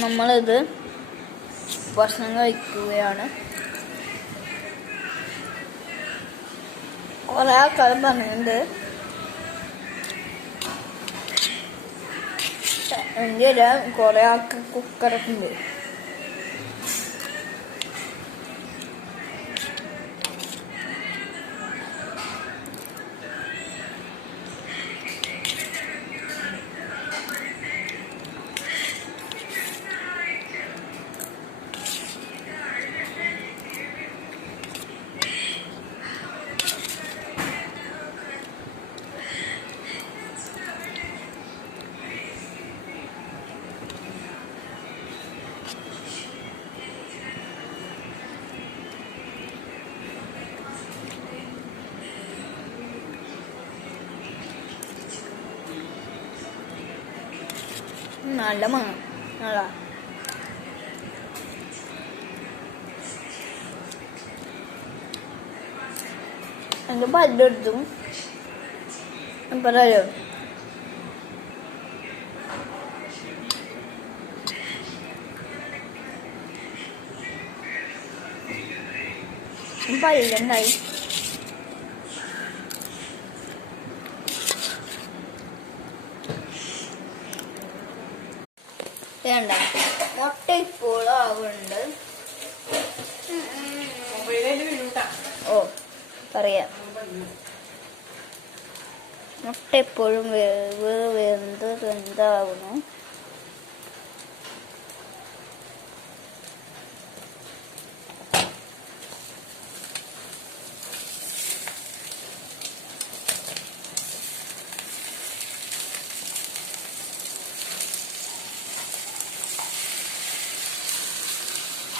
നമ്മളിത് ഭക്ഷണം കഴിക്കുകയാണ്. കുറേ ആൾക്കാർ പറഞ്ഞിട്ടുണ്ട് എൻ്റെ കുറേ ആൾക്ക് കുക്കറൊക്കെ ഉണ്ട്. നല്ല മണം നല്ല എൻ്റെ പല്ലെടുത്തും പറയാലോ. പല്ലുണ്ടായി. വേണ്ട മുട്ട ഇപ്പോഴും ആവുന്നുണ്ട്. ഓ പറയാം. മുട്ട എപ്പോഴും വെന്താവുന്നു.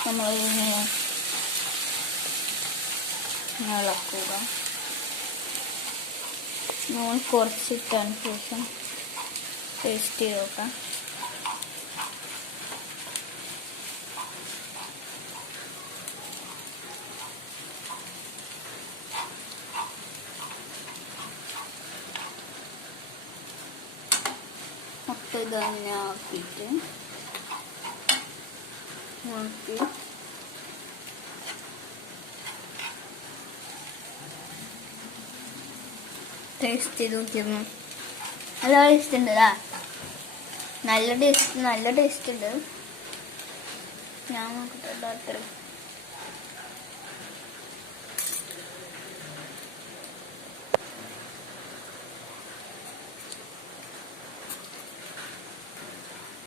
നമ്മളിങ്ങനെ ഇളക്കുക. നമ്മൾ കുറച്ചിട്ടതിന് ശേഷം ടേസ്റ്റ് ചെയ്ത് നോക്കാം. മുട്ട തന്നെ ആക്കിയിട്ട് നോക്കി ടേസ്റ്റ് ചെയ്ത് നോക്കിയിരുന്നു. നല്ല ടേസ്റ്റ് ഉണ്ട്. നല്ല ടേസ്റ്റ് ഉണ്ട്. ഞാൻ നോക്കട്ടെ അത്ര